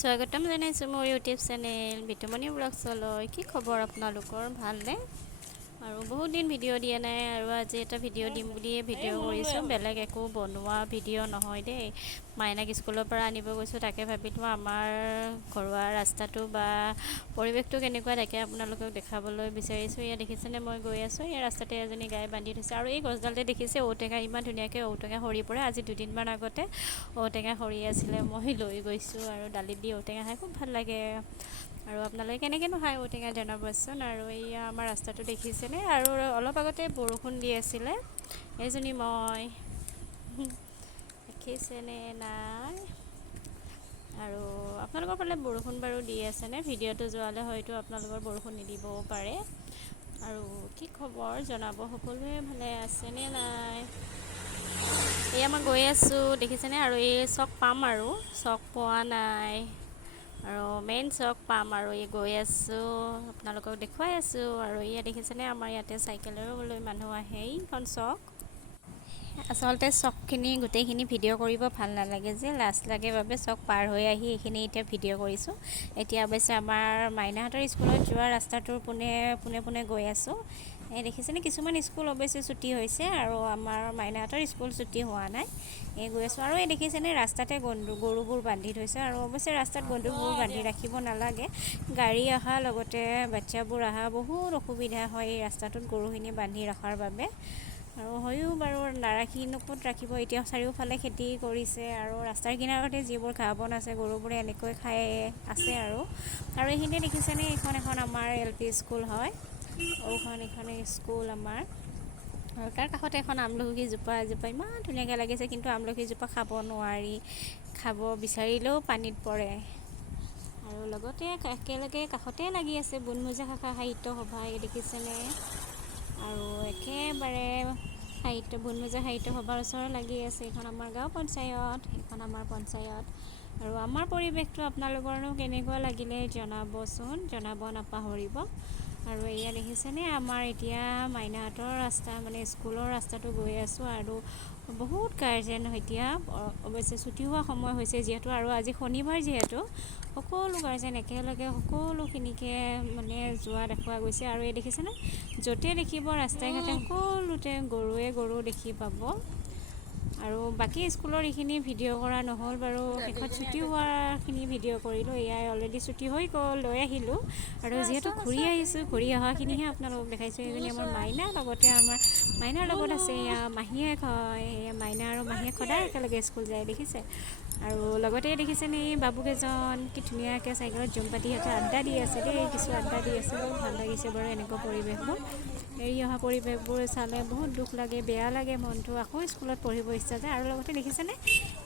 স্বাগতম জনাইছোঁ মোৰ ইউটিউব চেনেল বিতুমণি ব্লগছলৈ। কি খবৰ আপোনালোকৰ, ভালনে? আৰু বহুত দিন ভিডিঅ' দিয়া নাই আৰু আজি এটা ভিডিঅ' দিম বুলিয়ে ভিডিঅ' কৰিছোঁ। বেলেগ একো বনোৱা ভিডিঅ' নহয় দেই। মাইনাক স্কুলৰ পৰা আনিব গৈছোঁ, তাকে ভাবিলোঁ আমাৰ ঘৰুৱা ৰাস্তাটো বা পৰিৱেশটো কেনেকুৱা তাকে আপোনালোকক দেখাবলৈ বিচাৰিছোঁ। এয়া দেখিছেনে, মই গৈ আছোঁ, এই ৰাস্তাতে এজনী গাই বান্ধি থৈছে আৰু এই গছডালতে দেখিছে ঔটেঙা, ইমান ধুনীয়াকৈ ঔটেঙা সৰি পৰে। আজি দুদিনমান আগতে ঔটেঙা সৰি আছিলে, মই লৈ গৈছোঁ আৰু দালিত দি ঔটেঙা খাই খুব ভাল লাগে। আৰু আপোনালোকে কেনেকৈনো খায় ঔটেঙা জনাবচোন। আৰু এইয়া আমাৰ ৰাস্তাটো দেখিছেনে, আৰু অলপ আগতে বৰষুণ দি আছিলে। এইজনী মই, দেখিছেনে নাই? আৰু আপোনালোকৰ ফালে বৰষুণ বাৰু দি আছেনে? ভিডিঅ'টো যোৱালে হয়তো আপোনালোকৰ বৰষুণ নিদিবও পাৰে। আৰু কি খবৰ জনাব, সকলোৱে ভালে আছেনে নাই? এয়া মই গৈ আছোঁ, দেখিছেনে? আৰু এই চক পাম আৰু চক পোৱা নাই। আৰু মেইন চক পাম আৰু এই গৈ আছোঁ, আপোনালোকক দেখুৱাই আছোঁ। আৰু ইয়াত দেখিছেনে, আমাৰ ইয়াতে চাইকেলেৰেও লৈ মানুহ আহে। এইখন চক, আচলতে চকখিনি গোটেইখিনি ভিডিঅ' কৰিব ভাল নালাগে যে, লাজ লাগে বাবে চক পাৰ হৈ আহি এইখিনি এতিয়া ভিডিঅ' কৰিছোঁ। এতিয়া অৱশ্যে আমাৰ মাইনাহঁতৰ স্কুলত যোৱা ৰাস্তাটোৰ পোনে পোনে গৈ আছোঁ। এই দেখিছেনে, কিছুমান স্কুল অৱশ্যে ছুটি হৈছে আৰু আমাৰ মাইনাহঁতৰ স্কুল ছুটি হোৱা নাই। এই গৈ আছোঁ আৰু এই দেখিছেনে, ৰাস্তাতে গৰুবোৰ বান্ধি থৈছে। আৰু অৱশ্যে ৰাস্তাত গৰুবোৰ বান্ধি ৰাখিব নালাগে, গাড়ী অহা লগতে বাচ্চাবোৰ অহা বহুত অসুবিধা হয় এই ৰাস্তাটোত গৰুখিনি বান্ধি ৰখাৰ বাবে। আৰু হয়ও বাৰু, নাৰাখিনো ক'ত ৰাখিব, এতিয়া চাৰিওফালে খেতি কৰিছে আৰু ৰাস্তাৰ কিনাৰতে যিবোৰ ঘাঁহ বন আছে গৰুবোৰে এনেকৈ খাই আছে। আৰু এইখিনিতে দেখিছেনে, এইখন এখন আমাৰ LP স্কুল হয়। এইখন স্কুল আমাৰ, আৰু তাৰ কাষতে এখন আমলখিজোপা এজোপা ইমান ধুনীয়াকৈ লাগিছে, কিন্তু আমলখিজোপা খাব নোৱাৰি, খাব বিচাৰিলেও পানীত পৰে। আৰু লগতে একেলগে কাষতে লাগি আছে বুনমোজা শাখা সাহিত্য সভা, এই দেখিছেনে? আৰু একেবাৰে বুনমোজা সাহিত্য সভাৰ ওচৰত লাগি আছে। এইখন আমাৰ গাঁও পঞ্চায়ত, এইখন আমাৰ পঞ্চায়ত। আৰু আমাৰ পৰিৱেশটো আপোনালোকৰনো কেনেকুৱা লাগিলে জনাবচোন, জনাব নাপাহৰিব। আৰু এয়া দেখিছেনে, আমাৰ এতিয়া মাইনাহঁতৰ ৰাস্তা, মানে স্কুলৰ ৰাস্তাটো গৈ আছোঁ। আৰু বহুত গাৰ্জেন এতিয়া অৱশ্যে ছুটি হোৱা সময় হৈছে যিহেতু, আৰু আজি শনিবাৰ যিহেতু, সকলো গাৰ্জেন একেলগে সকলোখিনিকে মানে যোৱা দেখা গৈছে। আৰু এই দেখিছেনে, য'তে দেখিব ৰাস্তাই ঘাটে সকলোতে গৰু দেখি পাব। আৰু বাকী স্কুলৰ এইখিনি ভিডিঅ' কৰা নহ'ল বাৰু, শেষত ছুটি হোৱাখিনি ভিডিঅ' কৰিলোঁ। এয়াই অলৰেডি ছুটি হৈ গ'ল, লৈ আহিলোঁ। আৰু যিহেতু ঘূৰি আহিছোঁ, ঘূৰি অহাখিনিহে আপোনালোকক দেখাইছোঁ। এইজনী আমাৰ মাইনা, লগতে আমাৰ মাইনাৰ লগত আছে এয়া মাহীয়েক হয়। এয়া মাইনা আৰু মাহীয়েক সদায় একেলগে স্কুল যায়, দেখিছে? আৰু লগতে দেখিছেনে, এই বাবুকেইজন কি ধুনীয়াকৈ চাইকেলত জুম পাতি সিহঁতে আড্ডা দি আছে দেই, কিছু আড্ডা দি আছে, বহুত ভাল লাগিছে বাৰু এনেকুৱা পৰিৱেশবোৰ। এৰি অহা পৰিৱেশবোৰ চালে বহুত দুখ লাগে, বেয়া লাগে মনটো, আকৌ স্কুলত পঢ়িব ইচ্ছা যায়। আৰু লগতে দেখিছেনে,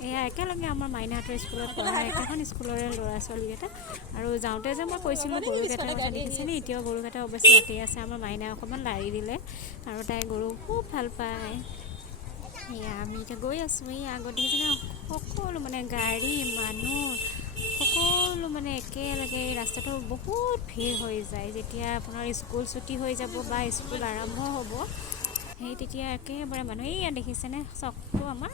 এয়া একেলগে আমাৰ মাইনাহঁতৰ স্কুলত পঢ়া একেখন স্কুলৰে ল'ৰা ছোৱালীকেইটা। আৰু যাওঁতে যে মই কৈছিলোঁ গৰুকেইটাৰ কথা, দেখিছেনে? এতিয়াও গৰুকেইটা অৱশ্যে ইয়াতেই আছে। আমাৰ মাইনাই অকণমান লাৰি দিলে আৰু তাই গৰু খুব ভাল পায়। এয়া আমি এতিয়া গৈ আছোঁ। এই আগত দেখিছেনে, সকলো মানে গাড়ী মানুহ সকলো মানে একেলগে এই ৰাস্তাটো বহুত ভিৰ হৈ যায়। যেতিয়া আপোনাৰ স্কুল ছুটি হৈ যাব বা স্কুল আৰম্ভ হ'ব, সেই তেতিয়া একেবাৰে মানুহ। এইয়া দেখিছেনে চকটো আমাৰ,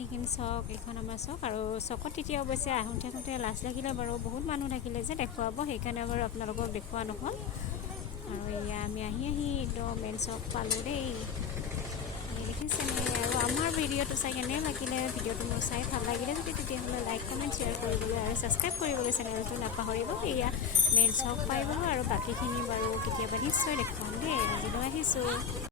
এইখিনি চক, এইখন আমাৰ চক। আৰু চকত তেতিয়া অৱশ্যে থাকোঁতে লাজ লাগিলে বাৰু, বহুত মানুহ থাকিলে যে দেখুৱাব, সেইকাৰণে বাৰু আপোনালোকক দেখুওৱা নহ'ল। আৰু এয়া আমি আহি একদম মেইন চক পালোঁ দেই, দেখিছেনে? আৰু আমাৰ ভিডিঅ'টো চাই কেনে লাগিলে, ভিডিঅ'টো মোৰ চাই ভাল লাগিলে যদি তেতিয়াহ'লে লাইক কমেণ্ট শ্বেয়াৰ কৰিবলৈ আৰু ছাবস্ক্ৰাইব কৰিবলৈ চেনেলটো নাপাহৰিব। এয়া মেইন চক পাই গ'লোঁ, আৰু বাকীখিনি বাৰু কেতিয়াবা নিশ্চয় দেখুৱাম দেই। আজিলৈ আহিছোঁ।